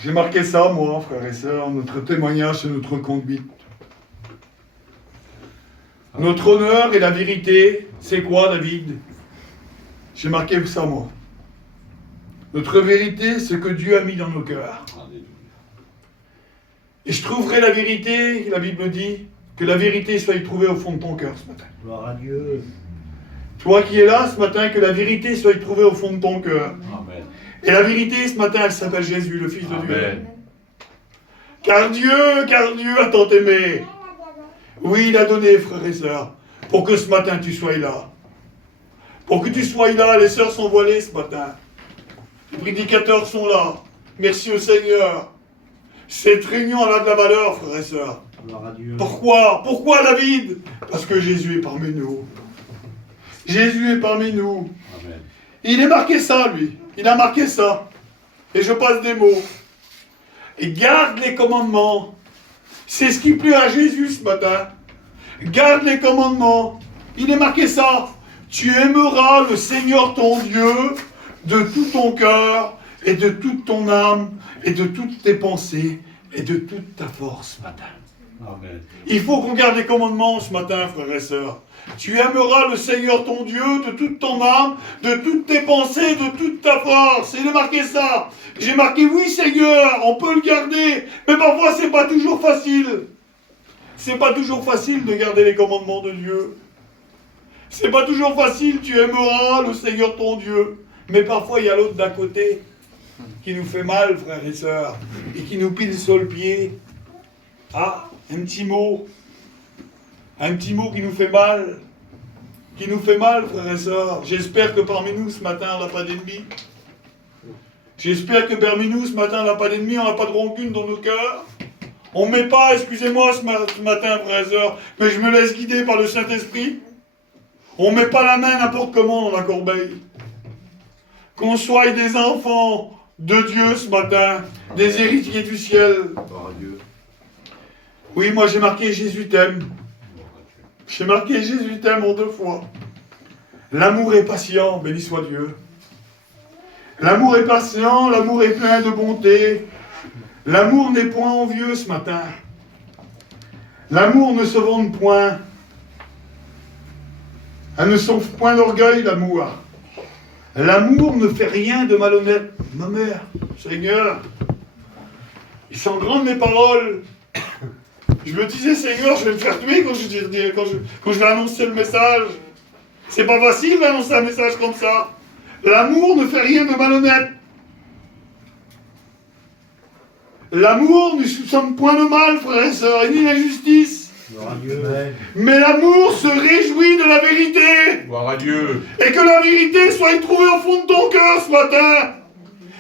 J'ai marqué ça, moi, frères et sœurs. Notre témoignage, c'est notre conduite. Notre honneur et la vérité, c'est quoi, David? J'ai marqué ça, moi. Notre vérité, c'est ce que Dieu a mis dans nos cœurs. Alléluia. Et je trouverai la vérité, la Bible dit, que la vérité soit trouvée au fond de ton cœur ce matin. Gloire à Dieu. Toi qui es là ce matin, que la vérité soit trouvée au fond de ton cœur. Amen. Et la vérité ce matin, elle s'appelle Jésus, le Fils de Dieu. Amen. Car Dieu a tant aimé. Oui, il a donné, frères et sœurs, pour que ce matin tu sois là. Pour que tu sois là, les sœurs sont voilées ce matin. Les prédicateurs sont là. Merci au Seigneur. Cette réunion elle a de la valeur, frères et sœurs. Gloire à Dieu. Pourquoi? Pourquoi, David? Parce que Jésus est parmi nous. Jésus est parmi nous. Amen. Il est marqué ça, lui. Il a marqué ça. Et je passe des mots. Et garde les commandements. C'est ce qui plaît à Jésus ce matin. Garde les commandements. Il est marqué ça. Tu aimeras le Seigneur ton Dieu de tout ton cœur et de toute ton âme et de toutes tes pensées et de toute ta force ce matin. Amen. Il faut qu'on garde les commandements ce matin, frères et sœurs. Tu aimeras le Seigneur ton Dieu de toute ton âme, de toutes tes pensées, de toute ta force. Il est marqué ça. J'ai marqué oui Seigneur, on peut le garder, mais parfois c'est pas toujours facile. C'est pas toujours facile de garder les commandements de Dieu. C'est pas toujours facile, tu aimeras le Seigneur ton Dieu. Mais parfois il y a l'autre d'à côté qui nous fait mal, frères et sœurs, et qui nous pile sur le pied. Ah, un petit mot qui nous fait mal. Qui nous fait mal, frères et sœurs. J'espère que parmi nous, ce matin, on n'a pas d'ennemis. J'espère que parmi nous, ce matin, on n'a pas d'ennemis, on n'a pas de rancune dans nos cœurs. On ne met pas, excusez-moi ce matin, frères et sœurs, mais je me laisse guider par le Saint-Esprit. On ne met pas la main n'importe comment dans la corbeille. Qu'on soit des enfants de Dieu ce matin, des héritiers du ciel. Gloire à Dieu. Oui, moi j'ai marqué Jésus t'aime. J'ai marqué Jésus t'aime en 2 fois. L'amour est patient, béni soit Dieu. L'amour est patient, l'amour est plein de bonté. L'amour n'est point envieux ce matin. L'amour ne se vante point. Elle ne sauve point d'orgueil, l'amour. L'amour ne fait rien de malhonnête. Ma mère, Seigneur, ils sont grandes mes paroles. Je me disais, Seigneur, je vais me faire tuer quand je vais annoncer le message. C'est pas facile d'annoncer un message comme ça. L'amour ne fait rien de malhonnête. L'amour ne soupçonne point de mal, frères et sœurs, ni l'injustice. Mais l'amour se réjouit de la vérité. Gloire à Dieu. Et que la vérité soit trouvée au fond de ton cœur ce matin.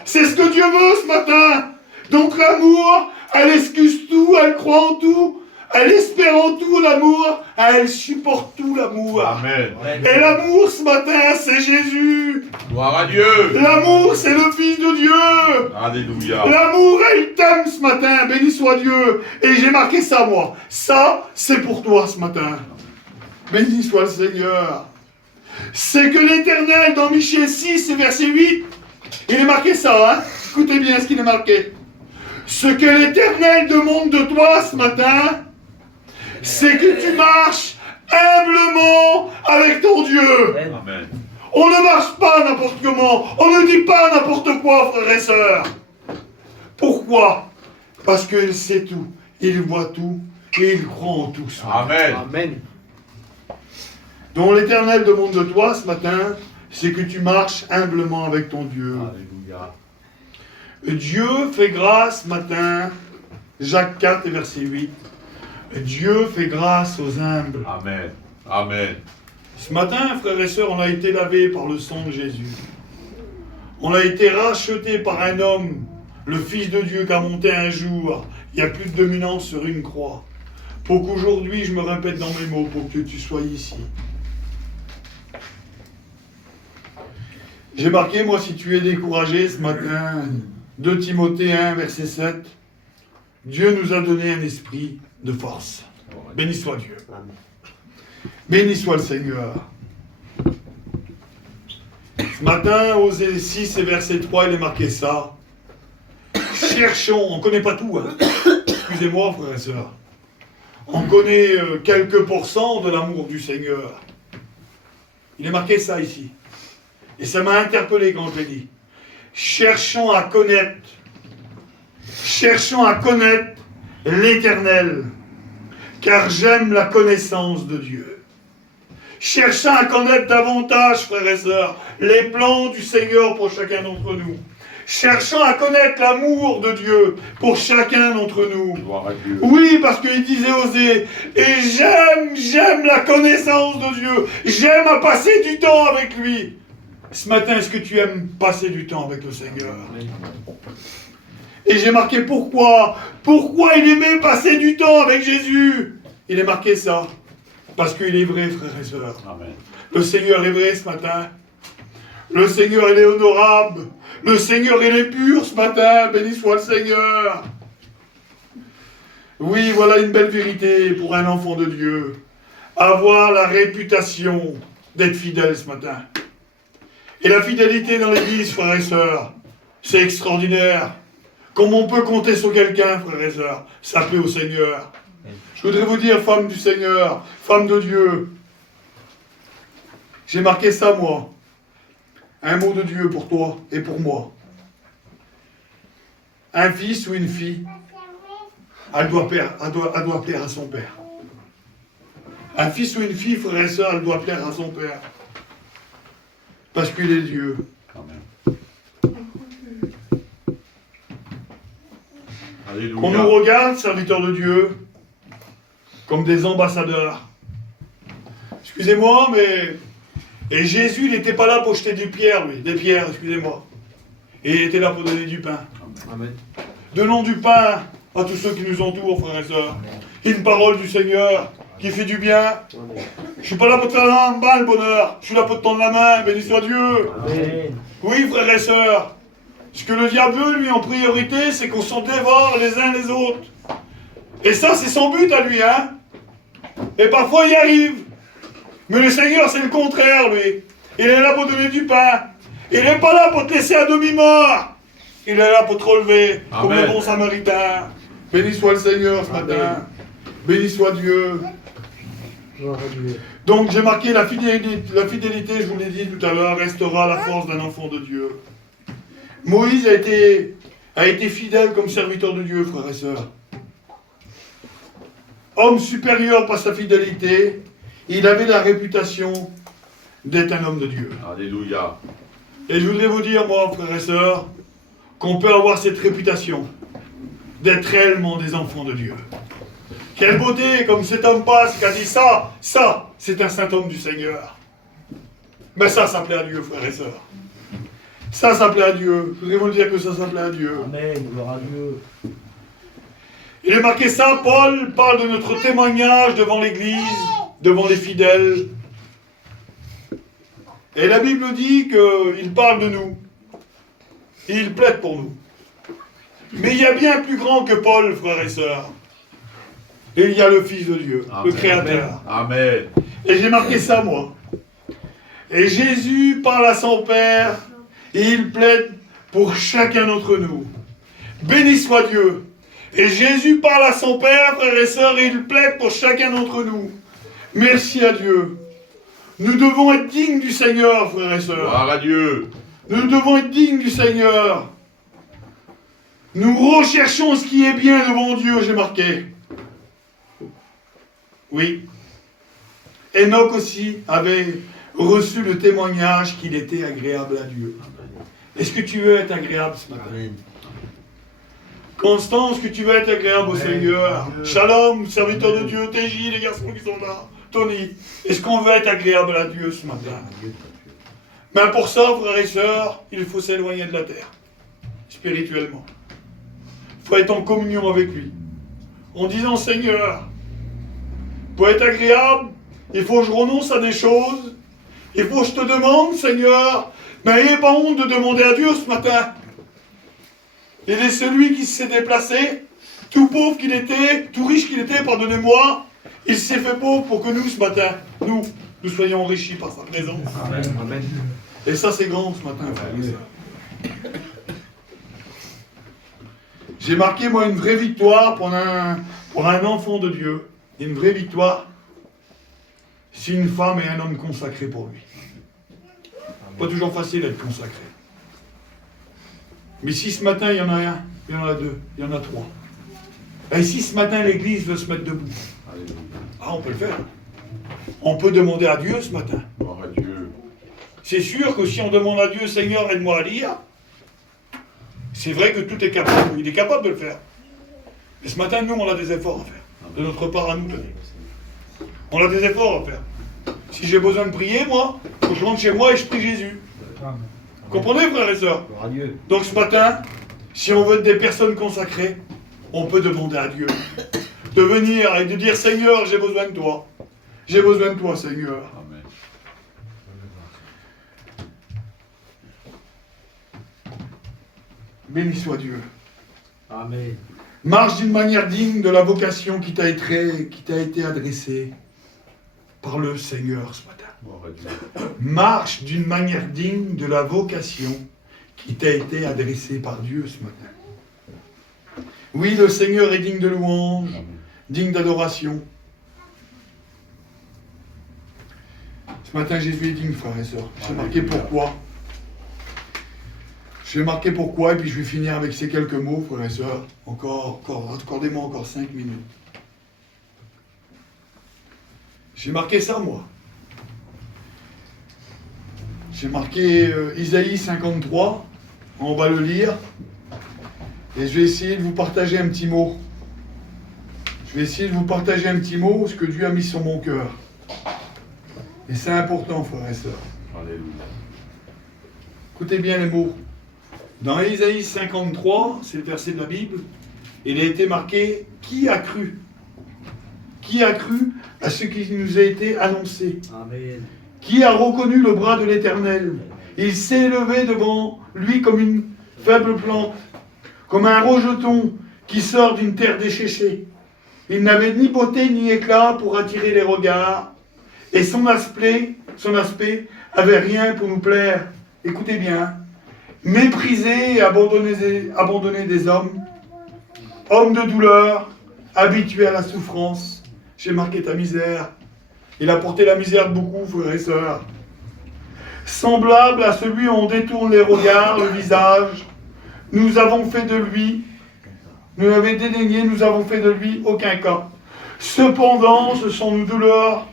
C'est ce que Dieu veut ce matin. Donc l'amour, elle excuse tout, elle croit en tout, elle espère en tout l'amour, elle supporte tout l'amour. Amen. Et l'amour ce matin, c'est Jésus. Gloire à Dieu. L'amour, c'est le Fils de Dieu. Alléluia. L'amour, elle t'aime ce matin, béni soit Dieu. Et j'ai marqué ça, moi. Ça, c'est pour toi ce matin. Béni soit le Seigneur. C'est que l'Éternel, dans Michée 6, verset 8, il est marqué ça, hein. Écoutez bien ce qu'il est marqué. Ce que l'Éternel demande de toi ce matin, c'est que tu marches humblement avec ton Dieu. Amen. On ne marche pas n'importe comment. On ne dit pas n'importe quoi, frères et sœurs. Pourquoi? Parce qu'il sait tout, il voit tout et il croit en tout. Amen. Amen. Donc l'Éternel demande de toi ce matin, c'est que tu marches humblement avec ton Dieu. Alléluia. Dieu fait grâce ce matin, Jacques 4 et verset 8. Dieu fait grâce aux humbles. Amen. Amen. Ce matin, frères et sœurs, on a été lavés par le sang de Jésus. On a été rachetés par un homme, le Fils de Dieu qui a monté un jour, il y a plus de dominance sur une croix. Pour qu'aujourd'hui, je me répète dans mes mots, pour que tu sois ici. J'ai marqué, moi, si tu es découragé ce matin, 2 Timothée 1, verset 7, Dieu nous a donné un esprit de force. Béni soit Dieu. Béni soit le Seigneur. Ce matin, Osée 6 et verset 3, il est marqué ça. Cherchons, on ne connaît pas tout, hein. Excusez-moi, frères et sœurs. On connaît quelques pourcents de l'amour du Seigneur. Il est marqué ça ici. Et ça m'a interpellé quand je l'ai dit. Cherchons à connaître l'Éternel, car j'aime la connaissance de Dieu. Cherchons à connaître davantage, frères et sœurs, les plans du Seigneur pour chacun d'entre nous. Cherchons à connaître l'amour de Dieu pour chacun d'entre nous. Gloire à Dieu. Oui, parce qu'il disait Osée, et j'aime la connaissance de Dieu. J'aime à passer du temps avec lui. Ce matin, est-ce que tu aimes passer du temps avec le Seigneur? Et j'ai marqué pourquoi. Pourquoi il aimait passer du temps avec Jésus? Il est marqué ça. Parce qu'il est vrai, frères et sœurs. Amen. Le Seigneur est vrai ce matin. Le Seigneur, il est honorable. Le Seigneur, il est pur ce matin. Béni soit le Seigneur. Oui, voilà une belle vérité pour un enfant de Dieu. Avoir la réputation d'être fidèle ce matin. Et la fidélité dans l'église, frères et sœurs, c'est extraordinaire. Comment on peut compter sur quelqu'un, frères et sœurs, ça plaît au Seigneur. Je voudrais vous dire, femme du Seigneur, femme de Dieu, j'ai marqué ça, moi. Un mot de Dieu pour toi et pour moi. Un fils ou une fille, elle doit plaire à son père. Un fils ou une fille, frère et sœur, elle doit plaire à son père. Parce qu'il est Dieu. Amen. Alléluia. Qu'on nous regarde, serviteurs de Dieu, comme des ambassadeurs. Excusez-moi, mais... Et Jésus, il n'était pas là pour jeter des pierres, lui. Des pierres, excusez-moi. Et il était là pour donner du pain. Amen. Donnons du pain à tous ceux qui nous entourent, frères et sœurs. Une parole du Seigneur qui fait du bien. Je ne suis pas là pour te faire un mal, bonheur. Je suis là pour te tendre la main, béni soit Dieu. Amen. Oui, frères et sœurs. Ce que le diable veut, lui, en priorité, c'est qu'on s'en dévore les uns les autres. Et ça, c'est son but à lui, hein. Et parfois, il y arrive. Mais le Seigneur, c'est le contraire, lui. Il est là pour donner du pain. Il n'est pas là pour te laisser à demi-mort. Il est là pour te relever, comme Amen. le bon samaritain. Béni soit le Seigneur ce matin. Béni soit Dieu. Gloire à Dieu. Donc j'ai marqué la fidélité, je vous l'ai dit tout à l'heure, restera la force d'un enfant de Dieu. Moïse a été fidèle comme serviteur de Dieu, frères et sœurs. Homme supérieur par sa fidélité, il avait la réputation d'être un homme de Dieu. Alléluia. Et je voudrais vous dire, moi, frères et sœurs, qu'on peut avoir cette réputation d'être réellement des enfants de Dieu. Quelle beauté, comme cet homme passe, qui a dit ça, c'est un saint homme du Seigneur. Mais ça plaît à Dieu, frères et sœurs. Ça plaît à Dieu. Je voudrais vous dire que ça plaît à Dieu. Amen. Gloire à Dieu. Il est marqué ça, Paul parle de notre témoignage devant l'Église, devant les fidèles. Et la Bible dit qu'il parle de nous. Et il plaide pour nous. Mais il y a bien plus grand que Paul, frères et sœurs. Et il y a le Fils de Dieu, Amen. le Créateur. Amen. Et j'ai marqué ça, moi. Et Jésus parle à son Père, et il plaide pour chacun d'entre nous. Béni soit Dieu. Et Jésus parle à son Père, frères et sœurs, et il plaide pour chacun d'entre nous. Merci à Dieu. Nous devons être dignes du Seigneur, frères et sœurs. Gloire à Dieu. Nous devons être dignes du Seigneur. Nous recherchons ce qui est bien devant Dieu, j'ai marqué. Oui. Enoch aussi avait reçu le témoignage qu'il était agréable à Dieu. Est-ce que tu veux être agréable ce matin? Amen. Constance, est-ce que tu veux être agréable au Seigneur? Shalom, serviteur de Dieu, TJ, les garçons qui sont là. Tony, est-ce qu'on veut être agréable à Dieu ce matin? Mais pour ça, frères et sœurs, il faut s'éloigner de la terre, spirituellement. Il faut être en communion avec lui. En disant, Seigneur, pour être agréable, il faut que je renonce à des choses. Il faut que je te demande, Seigneur, mais n'ayez pas honte de demander à Dieu ce matin. Il est celui qui s'est déplacé, tout pauvre qu'il était, tout riche qu'il était, pardonnez-moi, il s'est fait pauvre pour que nous, ce matin, nous soyons enrichis par sa présence. Amen. Amen. Et ça, c'est grand ce matin, frère et sœur. J'ai marqué, moi, une vraie victoire pour un enfant de Dieu. Une vraie victoire, si une femme et un homme consacrés pour lui. Pas toujours facile d'être consacré. Mais si ce matin, il y en a un, il y en a deux, il y en a trois. Et si ce matin, l'Église veut se mettre debout, Alléluia. on peut le faire. On peut demander à Dieu ce matin. Gloire à Dieu. C'est sûr que si on demande à Dieu, Seigneur, aide-moi à lire, c'est vrai que tout est capable. Il est capable de le faire. Mais ce matin, nous, on a des efforts à faire. De notre part à nous deux. On a des efforts à faire. Si j'ai besoin de prier, moi, faut que je rentre chez moi et je prie Jésus. Vous comprenez, frères et sœurs? Gloire à Dieu. Donc ce matin, si on veut être des personnes consacrées, on peut demander à Dieu de venir et de dire, Seigneur, j'ai besoin de toi. J'ai besoin de toi, Seigneur. Amen. Béni soit Dieu. Amen. Marche d'une manière digne de la vocation qui t'a été adressée. par le Seigneur ce matin. Gloire à Dieu. Marche d'une manière digne de la vocation qui t'a été adressée par Dieu ce matin. Oui, le Seigneur est digne de louange, digne d'adoration. Ce matin, Jésus est digne, frères et sœurs. J'ai marqué pourquoi. J'ai marqué pourquoi, et puis je vais finir avec ces quelques mots, frères et sœurs. Accordez-moi encore 5 minutes. J'ai marqué ça, moi. J'ai marqué Isaïe 53. On va le lire. Et je vais essayer de vous partager un petit mot. Je vais essayer de vous partager un petit mot, ce que Dieu a mis sur mon cœur. Et c'est important, frères et sœurs. Alléluia. Écoutez bien les mots. Dans Isaïe 53, c'est le verset de la Bible, il a été marqué « Qui a cru ?» Qui a cru à ce qui nous a été annoncé? Amen. Qui a reconnu le bras de l'Éternel? Il s'est élevé devant lui comme une faible plante, comme un rejeton qui sort d'une terre desséchée. Il n'avait ni beauté ni éclat pour attirer les regards, et son aspect avait rien pour nous plaire. Écoutez bien. Méprisé et abandonné des hommes, homme de douleur, habitué à la souffrance. J'ai marqué ta misère. Il a porté la misère de beaucoup, frères et sœurs. Semblable à celui où on détourne les regards, le visage, nous avons fait de lui, nous l'avons dédaigné, nous avons fait de lui aucun cas. Cependant, ce sont nos douleurs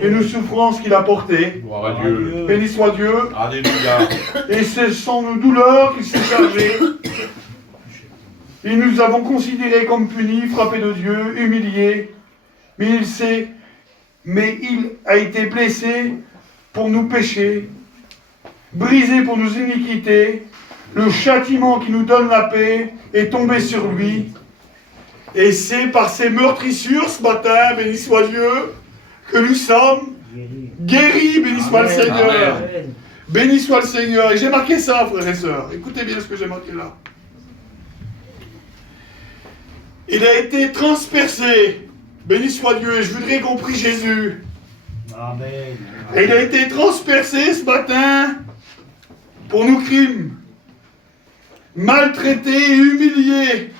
et nos souffrances qu'il a portées. Gloire à Dieu. Béni soit Dieu. Alléluia. Et ce sont nos douleurs qu'il s'est chargé. Et nous avons considéré comme punis, frappés de Dieu, humiliés. Mais il a été blessé pour nos péchés, brisé pour nos iniquités. Le châtiment qui nous donne la paix est tombé sur lui. Et c'est par ses meurtrissures ce matin, béni soit Dieu, que nous sommes guéris, béni soit le Seigneur. Amen. Béni soit le Seigneur. Et j'ai marqué ça, frères et sœurs. Écoutez bien ce que j'ai marqué là. Il a été transpercé. Béni soit Dieu. Et je voudrais qu'on prie Jésus. Amen. Et il a été transpercé ce matin pour nos crimes. Maltraité et humilié.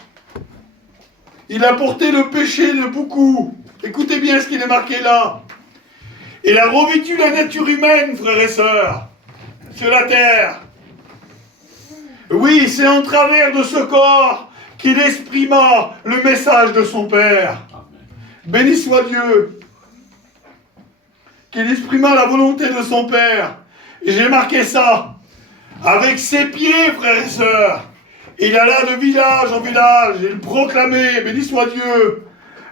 Il a porté le péché de beaucoup. Écoutez bien ce qu'il est marqué là. Il a revêtu la nature humaine, frères et sœurs, sur la terre. Oui, c'est en travers de ce corps qu'il exprima le message de son Père. Béni soit Dieu. Qu'il exprima la volonté de son Père. Et j'ai marqué ça. Avec ses pieds, frères et sœurs, il alla de village en village, il proclamait, béni soit Dieu.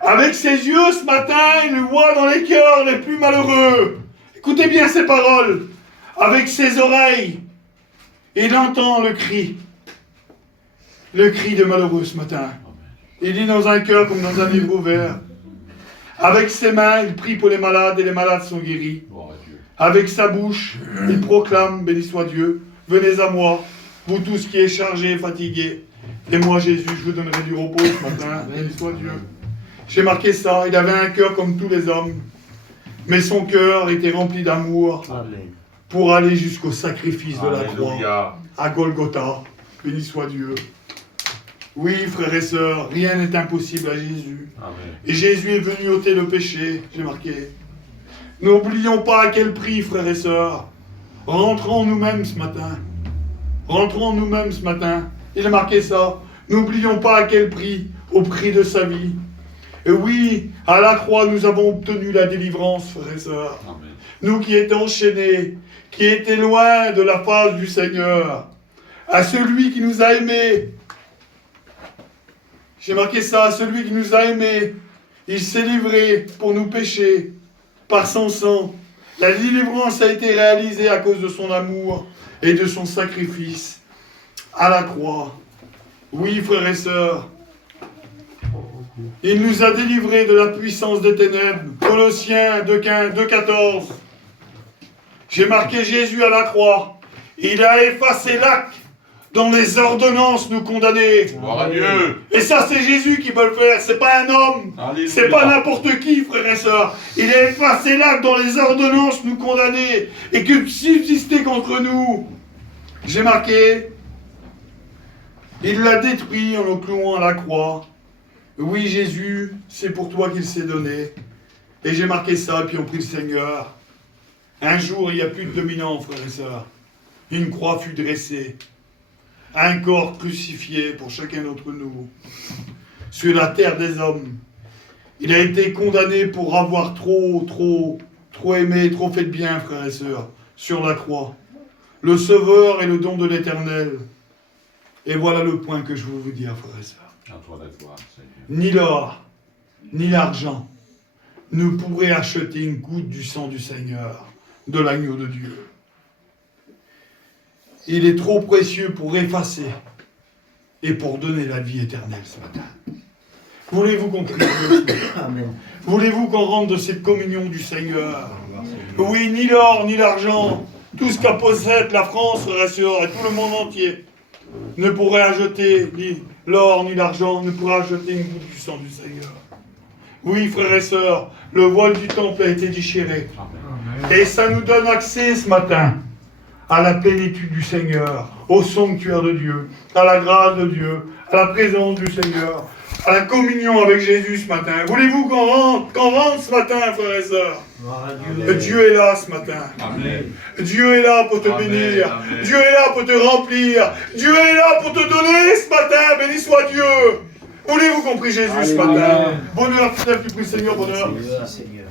Avec ses yeux, ce matin, il voit dans les cœurs les plus malheureux. Écoutez bien ces paroles. Avec ses oreilles, il entend le cri de malheureux ce matin. Il dit dans un cœur comme dans un livre ouvert. Avec ses mains, il prie pour les malades et les malades sont guéris. Avec sa bouche, il proclame, béni soit Dieu, venez à moi, vous tous qui êtes chargés et fatigués. Et moi, Jésus, je vous donnerai du repos ce matin, béni soit Dieu. J'ai marqué ça, il avait un cœur comme tous les hommes, mais son cœur était rempli d'amour pour aller jusqu'au sacrifice de la croix, à Golgotha. Béni soit Dieu. Oui, frères et sœurs, rien n'est impossible à Jésus. Amen. Et Jésus est venu ôter le péché, j'ai marqué. N'oublions pas à quel prix, frères et sœurs. Rentrons en nous-mêmes ce matin. Rentrons en nous-mêmes ce matin. Il a marqué ça. N'oublions pas à quel prix, au prix de sa vie. Et oui, à la croix, nous avons obtenu la délivrance, frères et sœurs. Amen. Nous qui étions enchaînés, qui étaient loin de la face du Seigneur, à celui qui nous a aimés. J'ai marqué ça, à celui qui nous a aimés. Il s'est livré pour nous pécher par son sang. La délivrance a été réalisée à cause de son amour et de son sacrifice à la croix. Oui, frères et sœurs, il nous a délivrés de la puissance des ténèbres. Colossiens 2,14. J'ai marqué Jésus à la croix. Il a effacé l'acte dans les ordonnances nous condamner. Gloire à Dieu. Et ça, c'est Jésus qui peut le faire, c'est pas un homme. Alléluia. C'est pas n'importe qui, frères et sœurs. Il a effacé l'acte dans les ordonnances nous condamner et que subsister contre nous. J'ai marqué, il l'a détruit en le clouant à la croix. Oui, Jésus, c'est pour toi qu'il s'est donné. Et j'ai marqué ça, et puis on prie le Seigneur. Un jour, il n'y a plus de dominant, frères et sœurs. Une croix fut dressée. Un corps crucifié pour chacun d'entre nous. Sur la terre des hommes. Il a été condamné pour avoir trop aimé, trop fait de bien, frères et sœurs, sur la croix. Le Sauveur est le don de l'Éternel. Et voilà le point que je veux vous dire, frères et sœurs. À toi la gloire, Seigneur. Ni l'or, ni l'argent ne pourraient acheter une goutte du sang du Seigneur, de l'agneau de Dieu. Il est trop précieux pour effacer et pour donner la vie éternelle ce matin. Voulez-vous qu'on prie Dieu ce matin? Amen. Voulez-vous qu'on rentre de cette communion du Seigneur? Oui, ni l'or, ni l'argent, tout ce qu'a possède la France, frères et sœurs, et tout le monde entier, ne pourrait acheter ni l'or, ni l'argent, ne pourrait acheter une goutte du sang du Seigneur. Oui, frères et sœurs, le voile du temple a été déchiré. Et ça nous donne accès ce matin à la plénitude du Seigneur, au sanctuaire de Dieu, à la grâce de Dieu, à la présence du Seigneur, à la communion avec Jésus ce matin. Voulez-vous qu'on rentre ce matin, frères et sœurs? Dieu est là ce matin. Amen. Dieu est là pour te Amen, bénir. amen. Dieu est là pour te remplir. Dieu est là pour te donner ce matin. Béni soit Dieu. Voulez-vous qu'on prie Jésus ce Alléluia. matin? Bonheur, tu prie le Seigneur, bonheur. Seigneur.